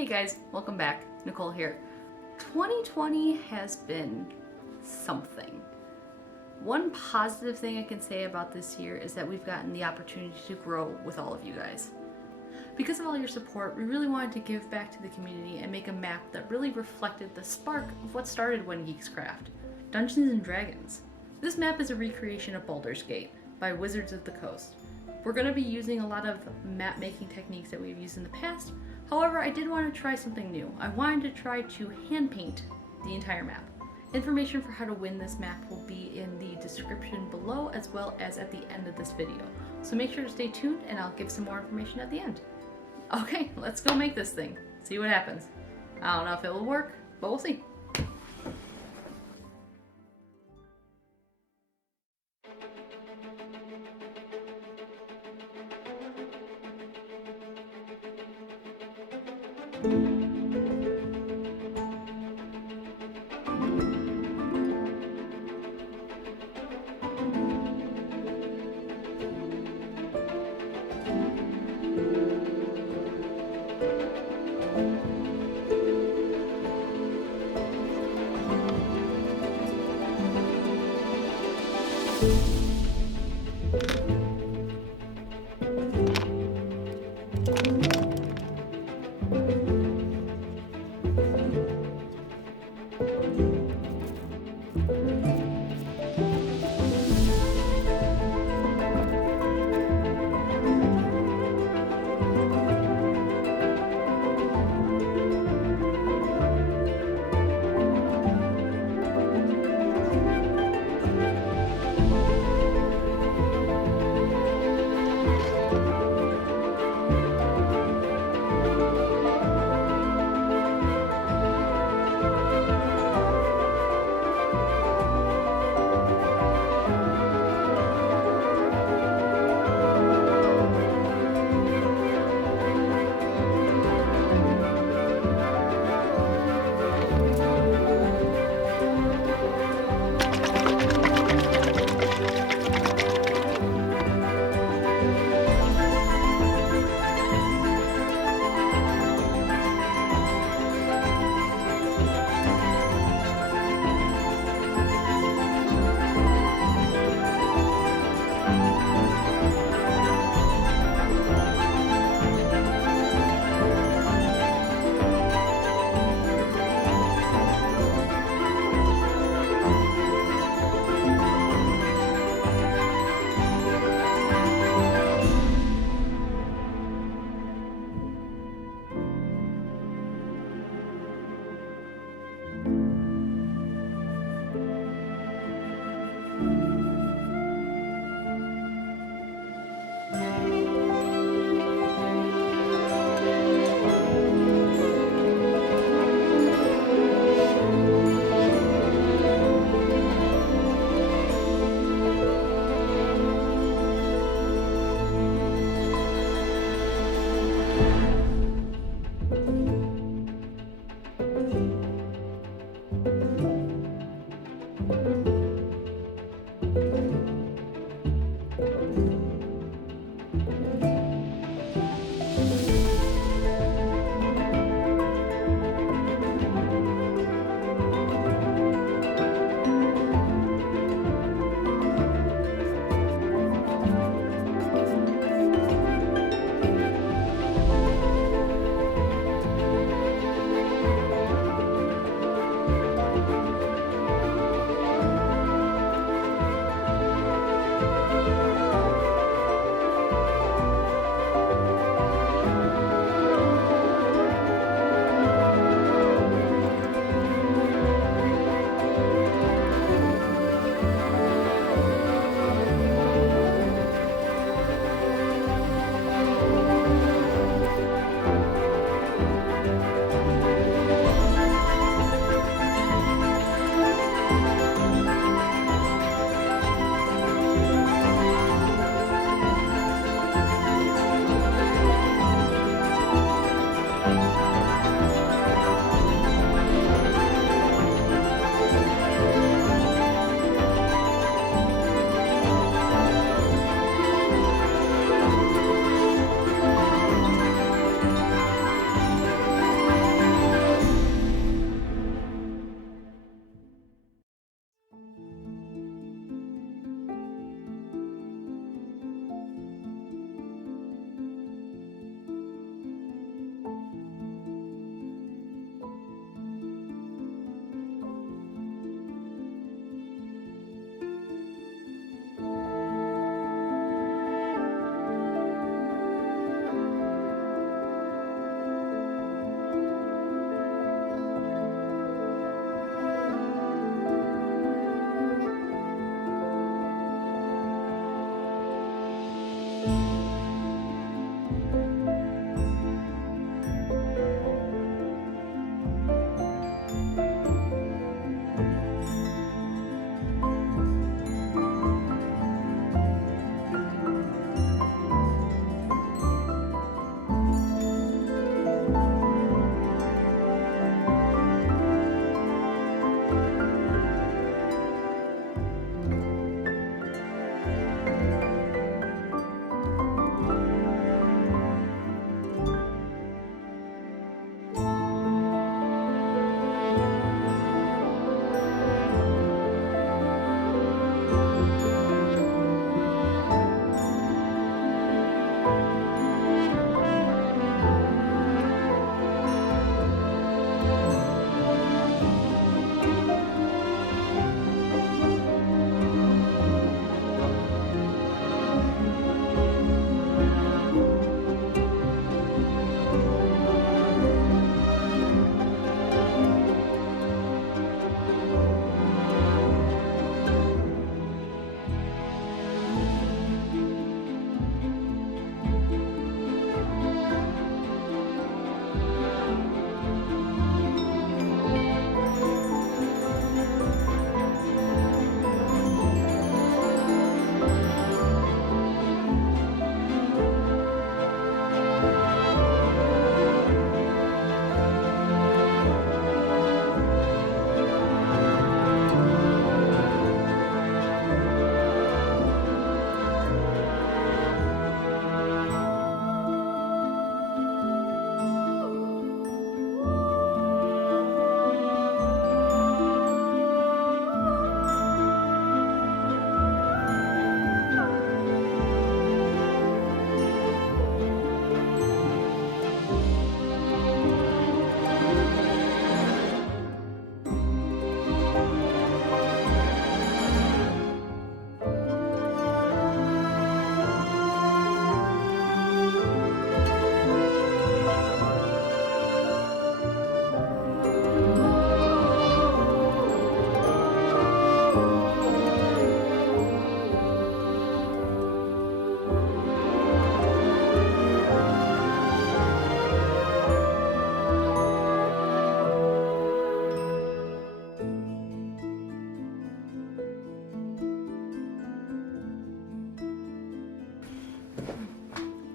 Hey guys, welcome back. Nicole here. 2020 has been something. One positive thing I can say about this year is that we've gotten the opportunity to grow with all of you guys. Because of all your support, we really wanted to give back to the community and make a map that really reflected the spark of what started When Geeks Craft, Dungeons and Dragons. This map is a recreation of Baldur's Gate by Wizards of the Coast. We're going to be using a lot of map making techniques that we've used in the past. However, I did want to try something new. I wanted to try to hand paint the entire map. Information for how to win this map will be in the description below as well as at the end of this video. So make sure to stay tuned and I'll give some more information at the end. Okay, let's go make this thing. See what happens. I don't know if it will work, but we'll see.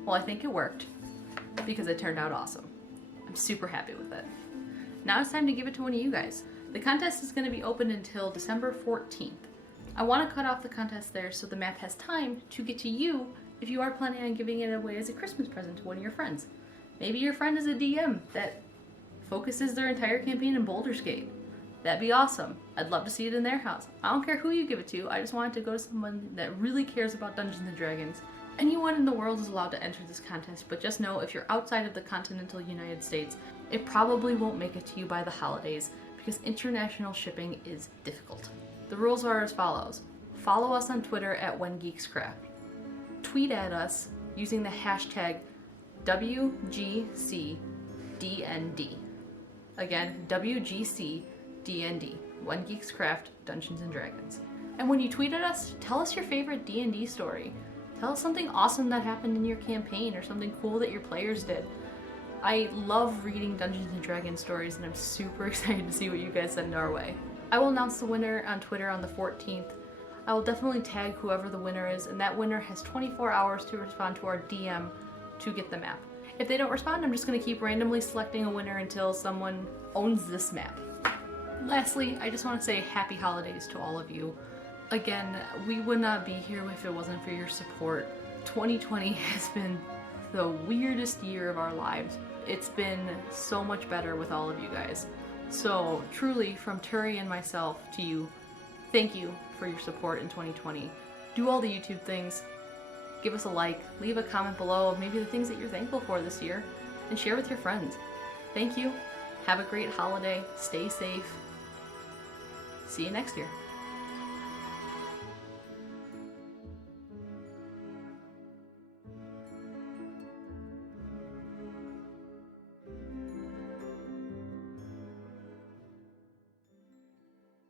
Well, I think it worked because it turned out awesome. I'm super happy with it. Now it's time to give it to one of you guys. The contest is going to be open until December 14th. I want to cut off the contest there so the map has time to get to you if you are planning on giving it away as a Christmas present to one of your friends. Maybe your friend is a DM that focuses their entire campaign in Baldur's Gate. That'd be awesome. I'd love to see it in their house. I don't care who you give it to, I just want it to go to someone that really cares about Dungeons & Dragons. Anyone in the world is allowed to enter this contest, but just know if you're outside of the continental United States, it probably won't make it to you by the holidays because international shipping is difficult. The rules are as follows. Follow us on Twitter at WhenGeeksCraft. Tweet at us using the hashtag WGCDND. Again, WGCDND. WhenGeeksCraft Dungeons & Dragons. And when you tweet at us, tell us your favorite D&D story. Tell us something awesome that happened in your campaign or something cool that your players did. I love reading Dungeons & Dragons stories and I'm super excited to see what you guys send our way. I will announce the winner on Twitter on the 14th. I will definitely tag whoever the winner is, and that winner has 24 hours to respond to our DM to get the map. If they don't respond, I'm just going to keep randomly selecting a winner until someone owns this map. Lastly, I just want to say happy holidays to all of you. Again, we would not be here if it wasn't for your support. 2020 has been the weirdest year of our lives. It's been so much better with all of you guys. So truly, from Turi and myself to you, thank you for your support in 2020. Do all the YouTube things, give us a like, leave a comment below of maybe the things that you're thankful for this year, and share with your friends. Thank you, have a great holiday, stay safe, see you next year.